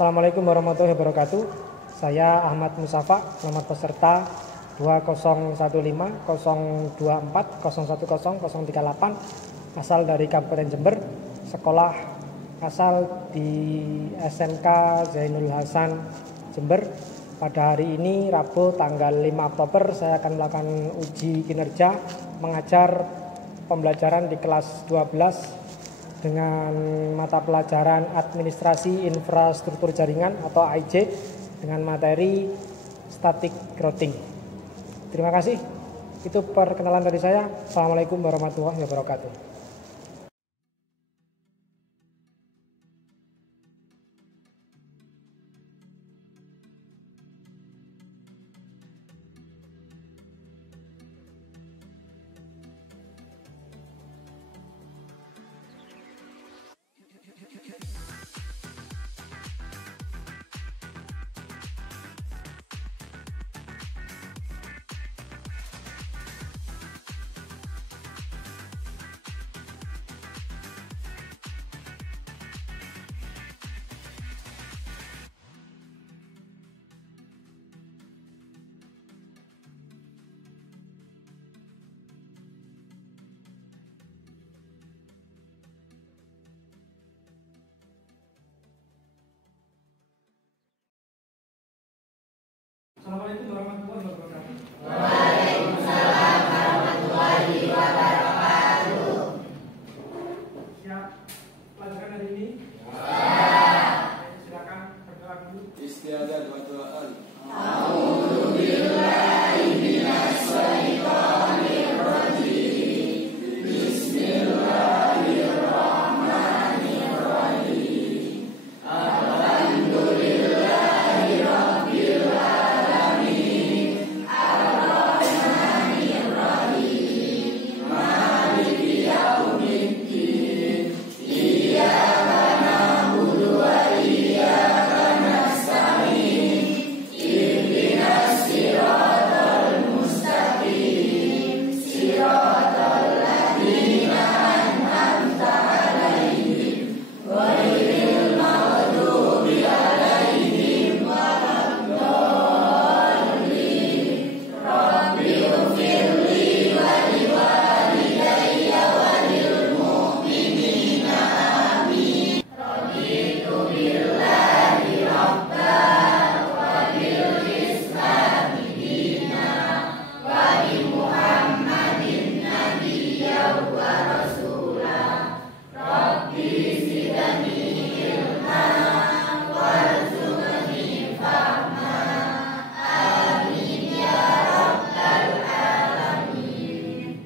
Assalamualaikum warahmatullahi wabarakatuh. Saya Ahmad Musafa, nomor peserta 201502401038, asal dari Kabupaten Jember, sekolah asal di SMK Zainul Hasan Jember. Pada hari ini Rabu tanggal 5 Oktober saya akan melakukan uji kinerja mengajar pembelajaran di kelas 12 dengan mata pelajaran Administrasi Infrastruktur Jaringan atau AIJ dengan materi Static Routing. Terima kasih. Itu perkenalan dari saya. Assalamualaikum warahmatullahi wabarakatuh. Assalamualaikum warahmatullahi wabarakatuh. Waalaikumsalam warahmatullahi wabarakatuh. Siap pelajaran hari ini? Ya. Silakan berdoa dulu. Istiadat wa doaan. A'udzu billahi minasy syaithanir rajim. Bismillahirrahmanirrahim. Alhamdulillahi rabbil alamin. Ar-Rahmanir Rahim. Maliki yaumiddin. Iyyaka na'budu wa iyyaka nasta'in. Ihdinas siratal mustaqim. Siratal ladzina an'amta 'alaihim ghairil maghdubi 'alaihim waladdallin. Rabbighfirli wa liwalidayya wa lil mu'minina amin. Raditu billahi rabban wa bil islami dinan wa bi Muhammadin nabiyyan wa rasulah. Rabbi zidni ilma warzuqni fahma. Amin ya rabbal alamin.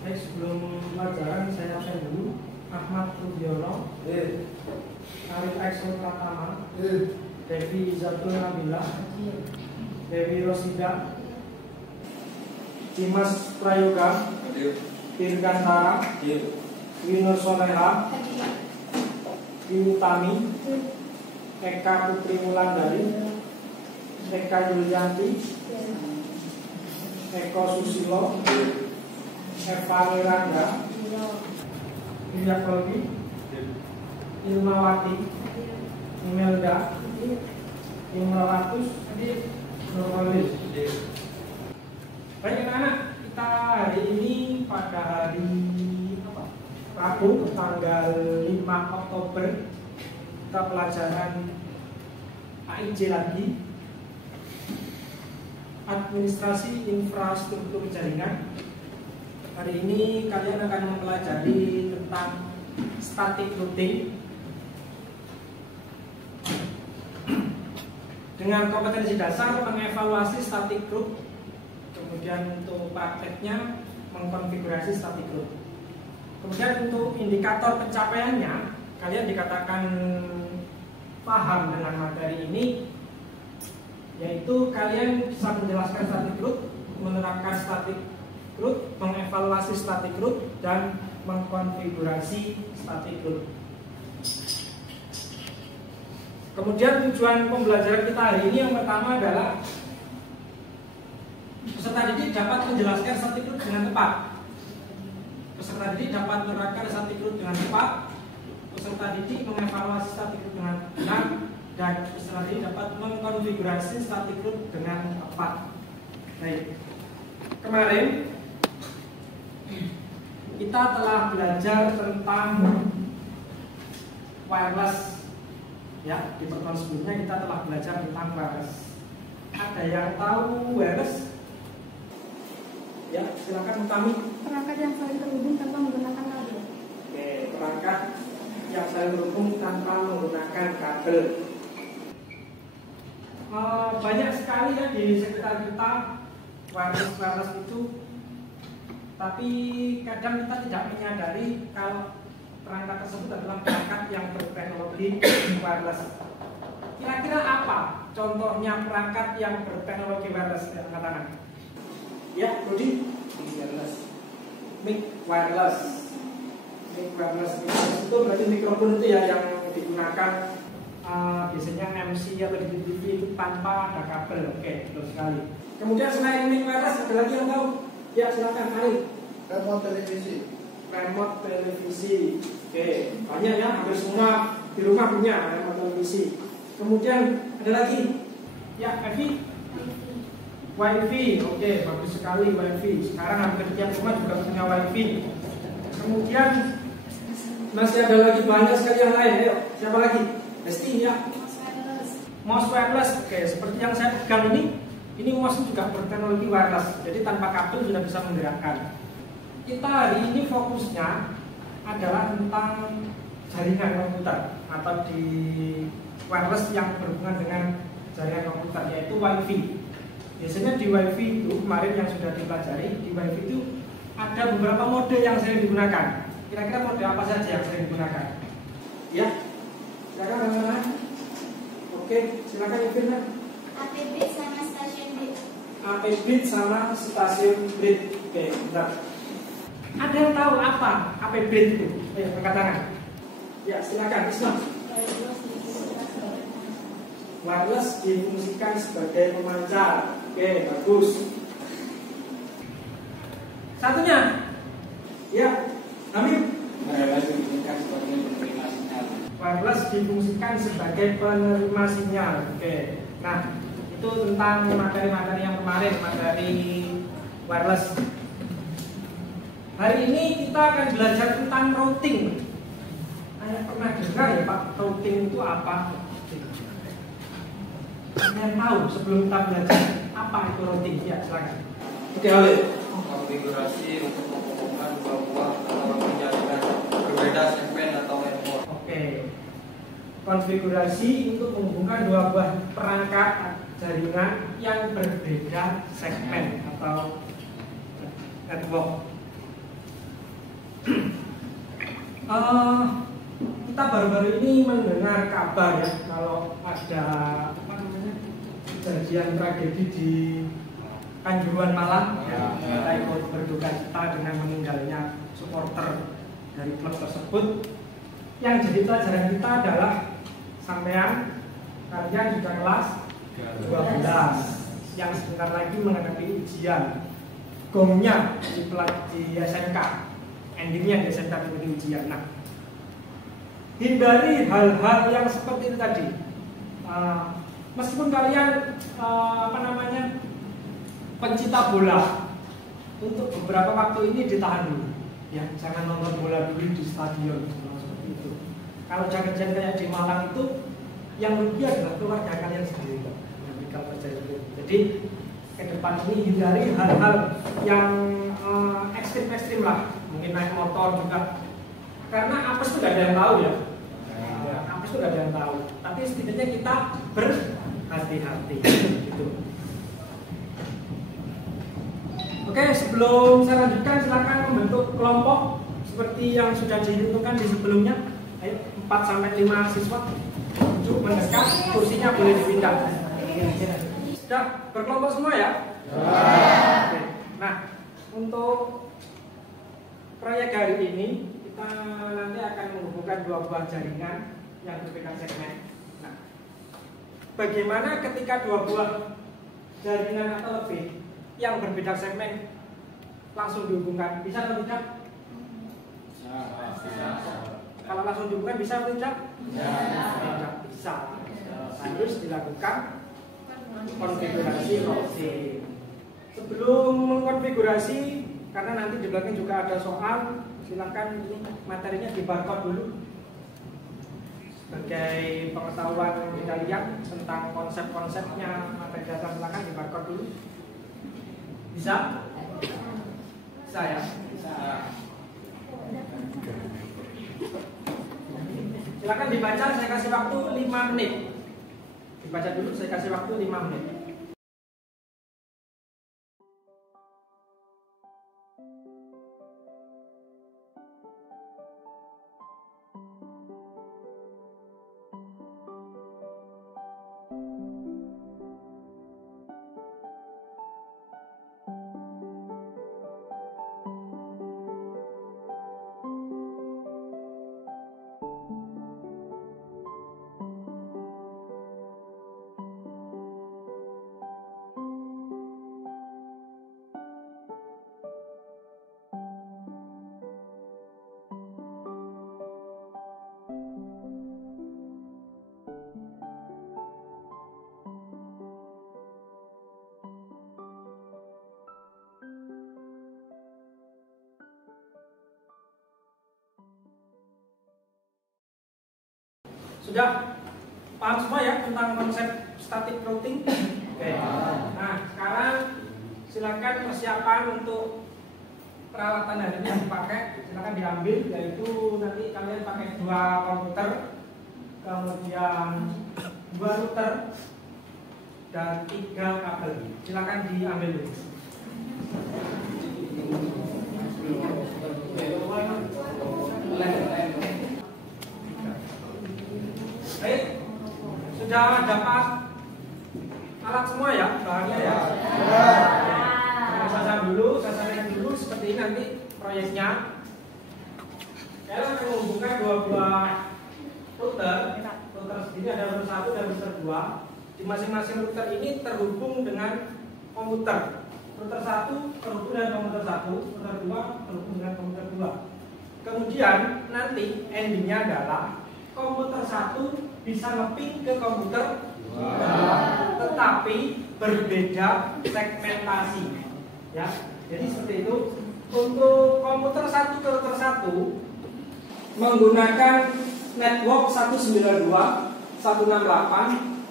Baik, sebelum pelajaran saya absen dulu. Ahmad Rudiono, Arif Aisyah Pratama, Devi Izatul Nabila, Dewi Rosida, Dimas Prayoga, Hadir. Dirgantara, Hadir. Winur Soleha, Utami, Eka Putri Wulandari, Eka Yulianti, Eko Susilo, Eva Miranda, Ilya Kolbi, Ilmawati, Imelda, Imrawatus, Nurwalis. Baik anak-anak, kita hari ini pada hari Rabu tanggal 5 Oktober kita pelajaran AIJ lagi, Administrasi Infrastruktur Jaringan. Hari ini kalian akan mempelajari tentang static routing dengan kompetensi dasar mengevaluasi static route, kemudian untuk prakteknya mengkonfigurasi static route. Kemudian untuk indikator pencapaiannya, kalian dikatakan paham dengan materi ini, yaitu kalian bisa menjelaskan static route, menerapkan static route, mengevaluasi static route, dan mengkonfigurasi static route. Kemudian tujuan pembelajaran kita hari ini yang pertama adalah peserta didik dapat menjelaskan static route dengan tepat. Peserta didik dapat menerapkan static route dengan tepat. Peserta didik mengevaluasi static route dengan benar, dan istilah ini dapat mengkonfigurasi static root dengan tepat. Baik, kemarin kita telah belajar tentang wireless. Ya, di pertemuan sebelumnya kita telah belajar tentang wireless. Ada yang tahu wireless? Ya, silakan kami. Perangkat yang saling terhubung tanpa menggunakan kabel. Oke, perangkat yang saling terhubung tanpa menggunakan kabel. Banyak sekali ya di sekitar kita wireless itu, tapi kadang kita tidak menyadari kalau perangkat tersebut adalah perangkat yang berteknologi wireless. Kira-kira apa contohnya perangkat yang berteknologi wireless? Ya, katakan. Ya, Rudi. Mic wireless. Mic wireless itu berarti mikrofon itu ya yang digunakan biasanya MC atau di TV itu tanpa ada kabel. Oke, betul sekali. Kemudian selain mic wireless ada lagi yang tahu? Ya, silakan Ali. Remote televisi. Remote televisi. Oke, banyak ya, hampir semua di rumah punya remote televisi. Kemudian ada lagi. Ya, Evi. Wifi. Oke, bagus sekali Wifi. Sekarang hampir tiap rumah juga punya Wifi. Kemudian masih ada lagi banyak sekali yang lain. Ayo, siapa lagi? Esti ya. Mouse wireless. Oke, seperti yang saya pegang ini mouse juga berteknologi wireless. Jadi tanpa kabel sudah bisa menggerakkan. Kita hari ini fokusnya adalah tentang jaringan komputer atau di wireless yang berhubungan dengan jaringan komputer, yaitu Wi-Fi. Biasanya di Wi-Fi itu kemarin yang sudah dipelajari, di Wi-Fi itu ada beberapa mode yang sering digunakan. Kira-kira mode apa saja yang sering digunakan? Ya, silakan anak-anak. Oke, silakan Irvina. AP bit sama stasiun bit. AP bit sama stasiun bit. Oke, bentar. Ada yang tahu apa AP bit itu? Ayo, angkat tangan. Ya, silakan Isma. Wireless difungsikan sebagai pemancar. Oke, bagus. Satunya, ya, Amin. Wireless difungsikan sebagai penerima sinyal. Wireless difungsikan sebagai penerima sinyal. Oke, nah itu tentang materi-materi yang kemarin, materi wireless. Hari ini kita akan belajar tentang routing. Saya pernah dengar ya Pak, routing itu apa? Yang tahu sebelum kita belajar apa itu routing? Ya, silakan. Oke, Ale. Konfigurasi untuk menghubungkan dua buah teknologi jaringan berbeda segmen atau network. Oke. Konfigurasi untuk menghubungkan dua buah perangkat jaringan yang berbeda segmen atau network. Kita baru-baru ini mendengar kabar ya kalau ada kejadian tragedi di Kanjuruhan Malang. Kita ikut berduka cita dengan meninggalnya supporter dari klub tersebut. Yang jadi pelajaran kita adalah sampean kalian sudah kelas 12 yang sebentar lagi menghadapi ujian. Gongnya di SMK, endingnya di SMK menjadi ujian. Nah, hindari hal-hal yang seperti itu tadi. Meskipun kalian pencinta bola, untuk beberapa waktu ini ditahan dulu. Ya, jangan nonton bola dulu di stadion seperti itu. Kalau jangan-jangan kayak di Malang itu, yang rugi adalah keluarga kalian sendiri. Kalau terjadi, jadi ke depan ini hindari hal-hal yang ekstrim-ekstrim lah. Mungkin naik motor juga, karena apes itu gak ada yang tahu ya. Apes itu gak ada yang tahu. Tapi setidaknya kita berhati-hati. Gitu. Oke, sebelum saya lanjutkan, silakan membentuk kelompok seperti yang sudah ditentukan di sebelumnya. Ayo, 4-5 siswa duduk mendekat, kursinya boleh dipindah. Sudah berkelompok semua ya? Oke. Nah, untuk proyek hari ini kita nanti akan menghubungkan dua buah jaringan yang berbeda segmen. Nah, bagaimana ketika dua buah jaringan atau lebih yang berbeda segmen langsung dihubungkan, bisa atau tidak? Bisa. Kalau langsung dihubungkan bisa atau tidak? Tidak bisa. harus dilakukan konfigurasi routing. Sebelum mengkonfigurasi, karena nanti di belakang juga ada soal, silakan ini materinya di barcode dulu sebagai pengetahuan kalian tentang konsep-konsepnya materi dasar. Silakan di barcode dulu. Bisa? Bisa ya? Bisa. Silakan dibaca, saya kasih waktu 5 menit. Dibaca dulu, saya kasih waktu 5 menit. Sudah paham semua ya tentang konsep static routing? Oke. Nah, sekarang silakan persiapan untuk peralatan hari ini yang dipakai. Silakan diambil, yaitu nanti kalian pakai 2 komputer, kemudian 2 router dan 3 kabel. Silakan diambil dulu. Baik, sudah dapat alat semua ya, bahannya ya. Saya sampaikan dulu seperti ini nanti proyeknya. Saya akan menghubungkan 2 buah router. Router sendiri ada router 1 dan router 2. Di masing-masing router ini terhubung dengan komputer. Router 1 terhubung dengan komputer 1, router 2 terhubung dengan komputer 2. Kemudian nanti endingnya adalah komputer 1 bisa nge-ping ke komputer 2, tetapi berbeda segmentasi. Ya, jadi seperti itu. Untuk komputer 1 ke router 1 menggunakan network 192.168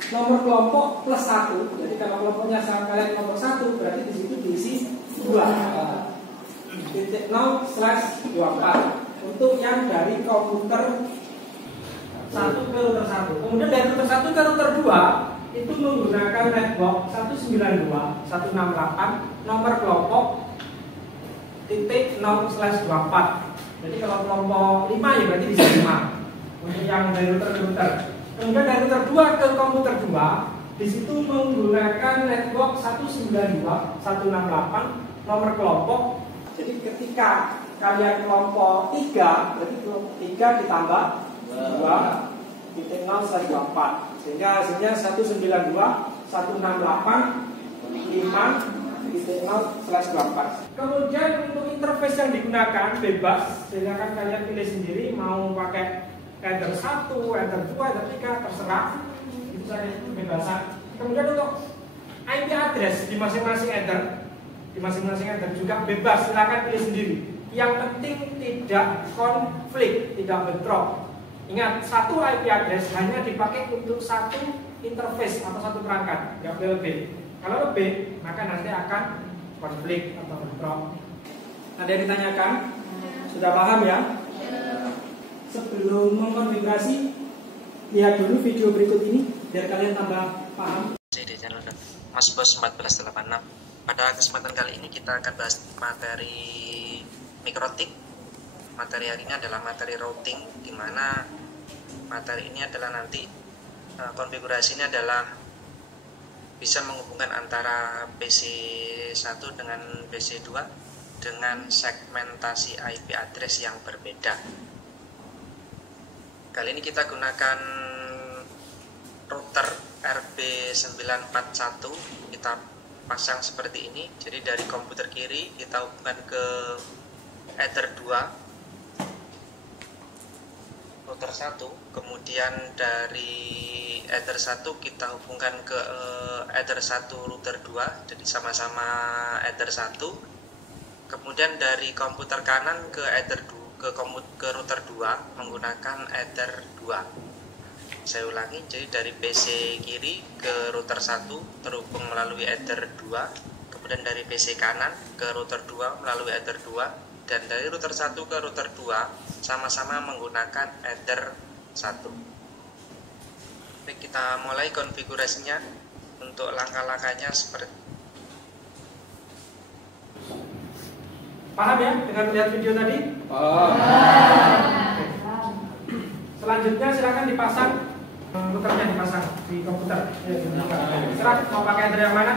nomor kelompok plus 1. Jadi kalau kelompoknya kalian nomor 1 berarti di situ diisi 2. .0/24 untuk yang dari komputer 1 ke router 1. Kemudian dari router 1 ke router 2 itu menggunakan network 192.168 nomor kelompok .0/24. Jadi kalau kelompok 5 ya berarti bisa 5 untuk yang dari router ke router. Kemudian dari router 2 ke komputer 2 di situ menggunakan network 192.168 nomor kelompok. Jadi ketika kalian kelompok 3 berarti kelompok 3 ditambah 2.0/24 sehingga hasilnya 192.168.5.0/24. Kemudian untuk interface yang digunakan bebas, silakan kalian pilih sendiri mau pakai header 1, header 2, header 3 terserah. Itu saja kebebasan. Kemudian untuk IP address di masing-masing header juga bebas, silakan pilih sendiri. Yang penting tidak konflik, tidak bentrok. Ingat, satu IP address hanya dipakai untuk satu interface atau satu perangkat, nggak boleh lebih. Kalau lebih, maka nanti akan konflik atau bentrok. Ada yang ditanyakan? Sudah paham ya? Sebelum mengkonfigurasi, lihat dulu video berikut ini biar kalian tambah paham. Di channel Mas Bos 1486. Pada kesempatan kali ini kita akan bahas materi mikrotik. Materi hari ini adalah materi routing, di mana materi ini adalah nanti konfigurasinya adalah bisa menghubungkan antara PC1 dengan PC2 dengan segmentasi IP address yang berbeda. Kali ini kita gunakan router RB941, kita pasang seperti ini. Jadi dari komputer kiri kita hubungkan ke Ether 2, router 1, kemudian dari Ether 1 kita hubungkan ke Ether 1 router 2, jadi sama-sama Ether 1. Kemudian dari komputer kanan ke Ether 2, ke router 2 menggunakan Ether 2. Saya ulangi, jadi dari PC kiri ke router 1 terhubung melalui Ether 2, kemudian dari PC kanan ke router 2 melalui Ether 2, dan dari router 1 ke router 2 sama-sama menggunakan Ether 1. Baik, kita mulai konfigurasinya. Untuk langkah-langkahnya seperti paham ya dengan melihat video tadi? Selanjutnya silakan dipasang routernya, dipasang di komputer. Serah mau pakai Ether yang mana?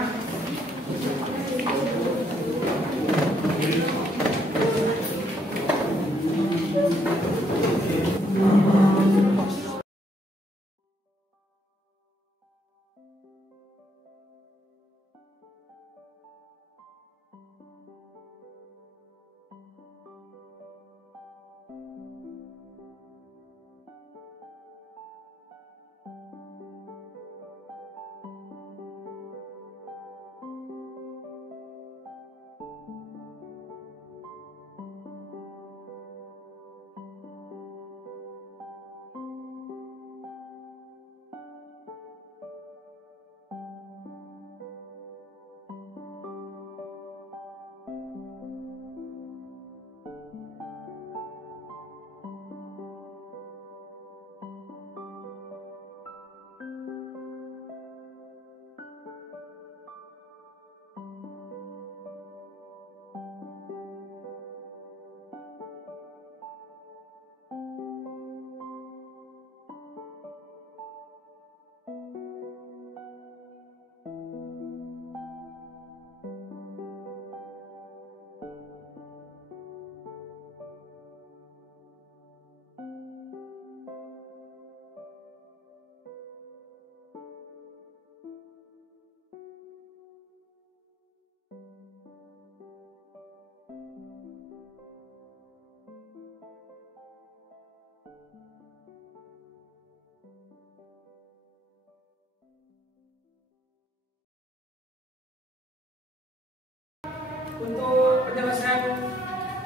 Untuk penyelesaian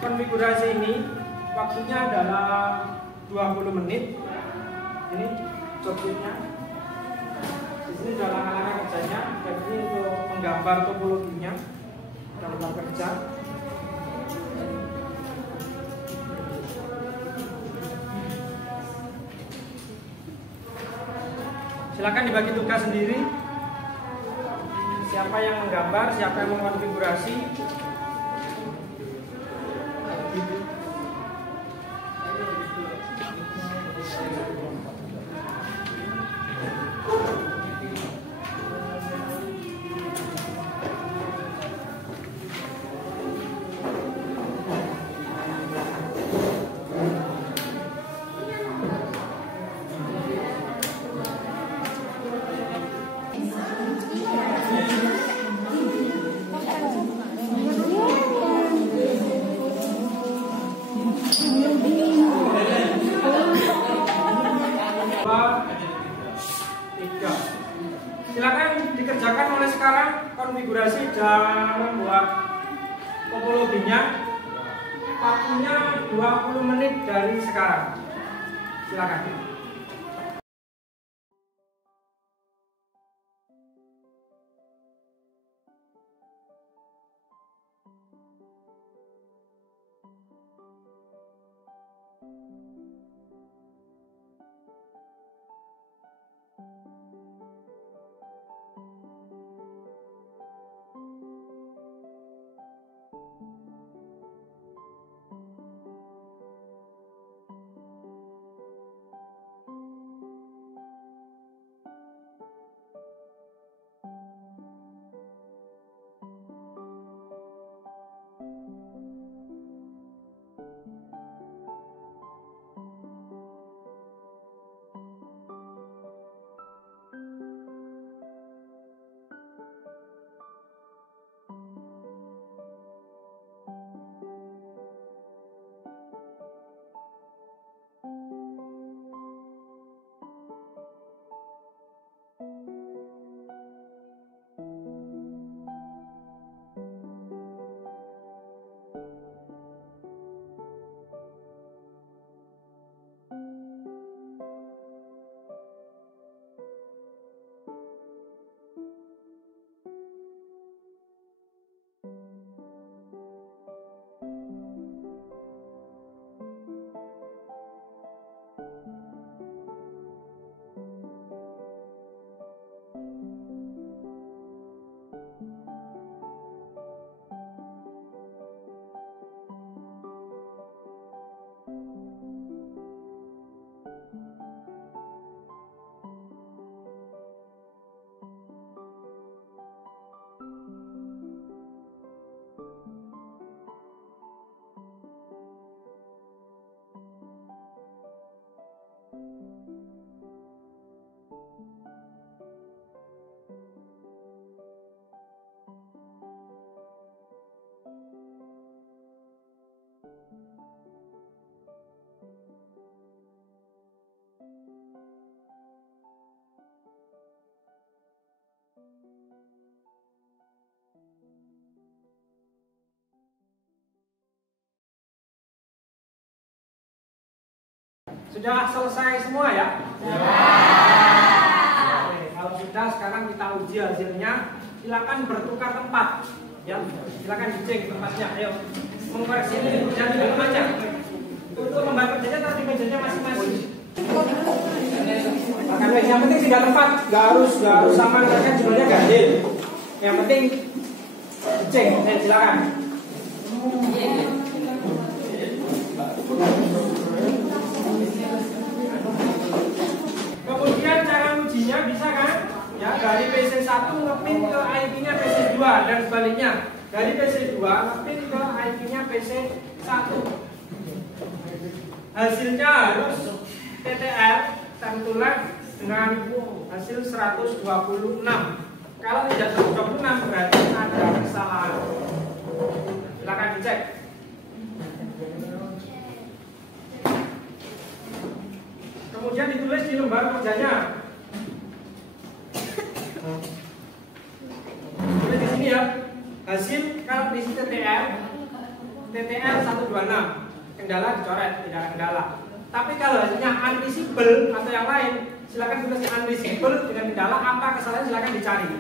konfigurasi ini waktunya adalah 20 menit. Ini jobnya. Di sini sudah langkah-langkah kerjanya. Dan ini untuk menggambar topologinya dalam kerja. Silakan dibagi tugas sendiri. Siapa yang menggambar, siapa yang mengkonfigurasi. Silakan dikerjakan mulai sekarang konfigurasi dan membuat topologinya. Waktunya 20 menit dari sekarang. Silakan. Sudah selesai semua ya? Oke, kalau sudah sekarang kita uji hasilnya. Silakan bertukar tempat. Ya, silakan dicek tempatnya. Ayo, mengoreksi ini jangan di rumahnya. Untuk membuat kerjanya taruh di mejanya masing-masing. Nah, yang penting sudah tempat, nggak harus sama mereka jumlahnya ganjil. Yang penting dicek. Silakan. Kemudian cara ujinya bisa kan? Ya, dari PC1 ngepin ke IP-nya PC2 dan sebaliknya. Dari PC2 ngepin ke IP-nya PC1. Hasilnya harus TTL tentulah dengan hasil 126. Kalau tidak 126 berarti ada kesalahan. Silakan dicek. Kemudian ditulis di lembar kerjanya. Tulis di sini ya. Hasil kalau diisi TTL 126. Kendala dicoret, tidak ada kendala. Tapi kalau hasilnya unreachable atau yang lain, silakan tulis unreachable dengan kendala apa kesalahan, silakan dicari.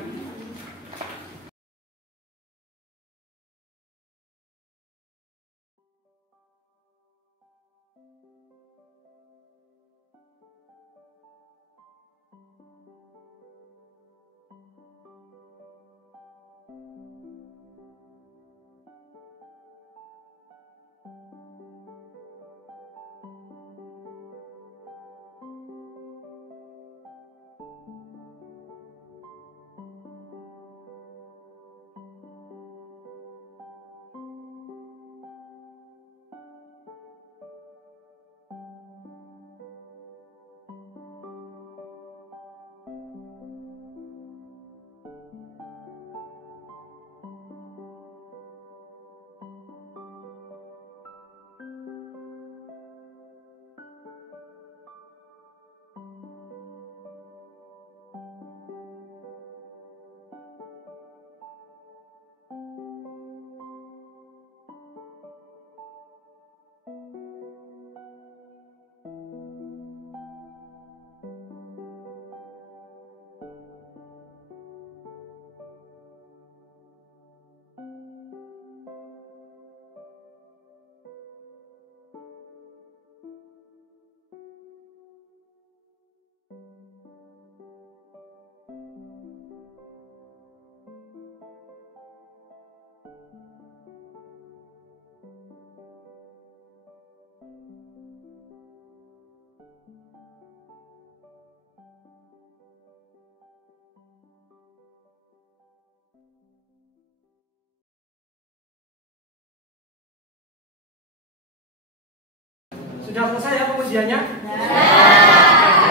Sudah selesai ya pengujiannya?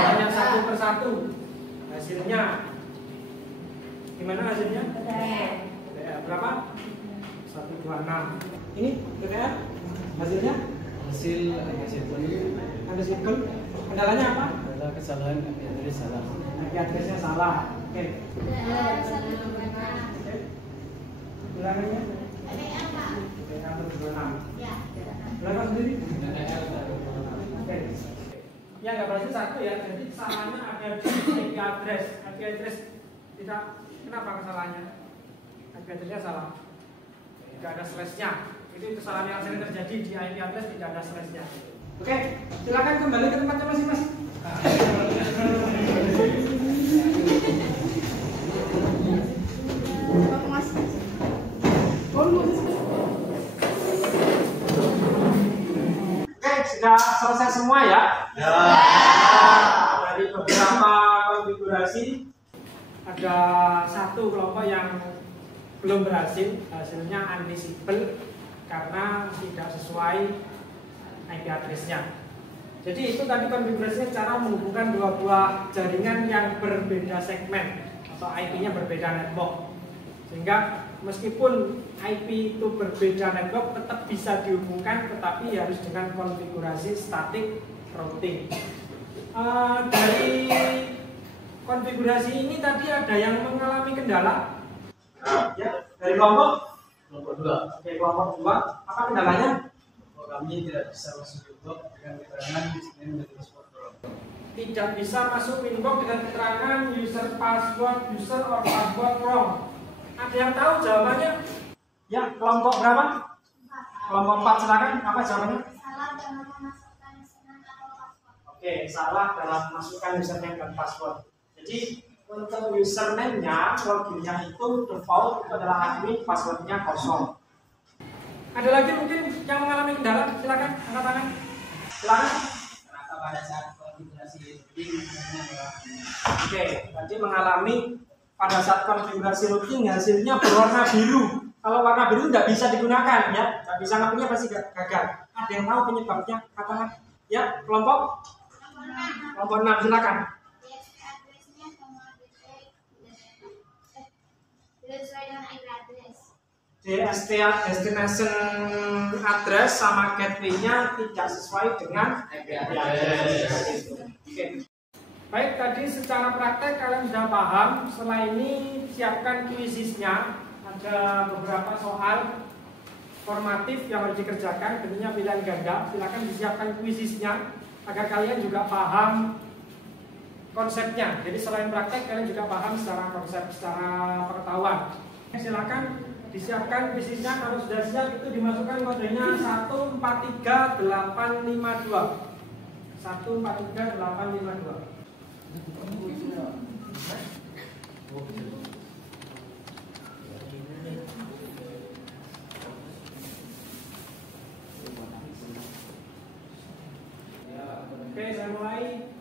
Hanya satu persatu. Hasilnya gimana hasilnya? TTL berapa? 126. Ini TTL hasilnya? Hasil Unreachable. Kendalanya apa? adalah kesalahan IP address salah. IP addressnya salah. Oke. Ulangannya? Belakang sendiri? Oke. Ya nggak berarti satu ya. Jadi kesalahannya ada di IP address. IP address tidak. Kenapa kesalahannya? IP addressnya salah. Tidak ada slashnya. Itu kesalahan yang sering terjadi di IP address, tidak ada slashnya. Oke, silakan kembali ke tempatnya masing-masing. Oke, sudah selesai semua ya? Ya. Dari beberapa konfigurasi ada satu kelompok yang belum berhasil, hasilnya unvisible karena tidak sesuai IP address-nya. Jadi itu tadi konfigurasinya cara menghubungkan dua buah jaringan yang berbeda segmen atau IP-nya berbeda network. Sehingga meskipun IP itu berbeda network tetap bisa dihubungkan, tetapi harus dengan konfigurasi static routing. Dari konfigurasi ini tadi ada yang mengalami kendala? Ya, dari kelompok 2. Oke, kelompok 2. Apa kendalanya? Kami tidak bisa masuk inbox dengan keterangan username dan password. Tidak bisa masuk inbox dengan keterangan user or password wrong. Ada yang tahu jawabannya? Ya, kelompok berapa? Kelompok 4, silakan. Apa jawabannya? Salah dalam memasukkan username atau password. Oke, salah dalam memasukkan username dan password. Jadi untuk username-nya, loginnya itu default itu adalah admin, passwordnya kosong. Ada lagi mungkin yang mengalami kendala? Silakan, angkat tangan. Silakan. Kenapa pada saat konfigurasi routing Oke, tadi mengalami pada saat konfigurasi routing hasilnya berwarna biru. Kalau warna biru tidak bisa digunakan ya, tidak bisa ngakunya pasti gagal. Ada yang tahu penyebabnya? Katakan. Ya, kelompok 6 silakan. Address-nya sama tidak sesuai dengan IP address. Destination address sama gateway-nya tidak sesuai dengan IP address. Oke. Baik, tadi secara praktek kalian sudah paham. Setelah ini siapkan quizisnya. Ada beberapa soal formatif yang harus dikerjakan. Tentunya pilihan ganda. Silakan disiapkan quizisnya agar kalian juga paham konsepnya. Jadi selain praktek kalian juga paham secara konsep, secara pengetahuan. Silakan disiapkan quizisnya. Kalau sudah siap itu dimasukkan kodenya 143852. 143852. Oke, saya mulai.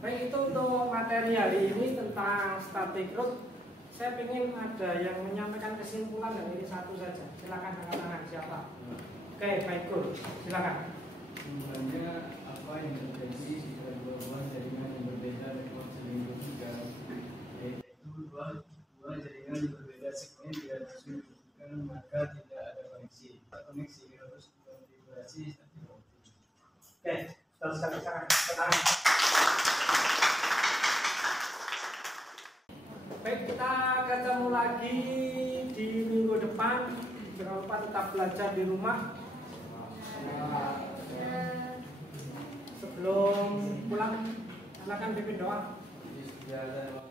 Baik, itu untuk materi hari ini tentang static root. Saya ingin ada yang menyampaikan kesimpulan dan ini satu saja. Silakan angkat tangan siapa? Oke, baik, cool. Silakan. Sebenarnya apa yang terjadi jika dua buah jaringan yang berbeda network saling berhubungan, yaitu dua jaringan yang berbeda segmen tidak dihubungkan, maka tidak ada koneksi. Koneksi harus konfigurasi static routing. Oke, sudah silakan. Tenang. Baik, kita ketemu lagi di minggu depan. Jangan lupa tetap belajar di rumah. Sebelum pulang, silakan pimpin doa. Ya, dan waktu.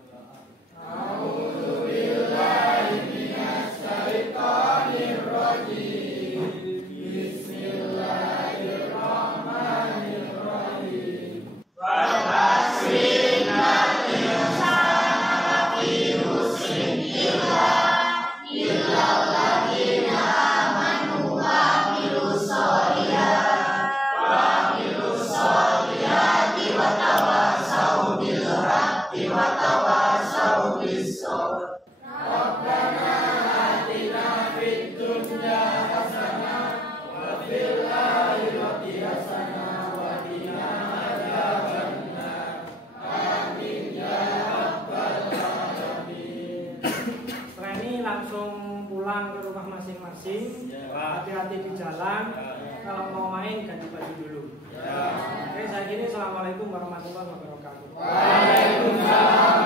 Setelah ini langsung pulang ke rumah masing-masing. Hati-hati di jalan. Kalau mau main ganti baju dulu. Oke, saya kini assalamualaikum warahmatullahi wabarakatuh. Waalaikumsalam.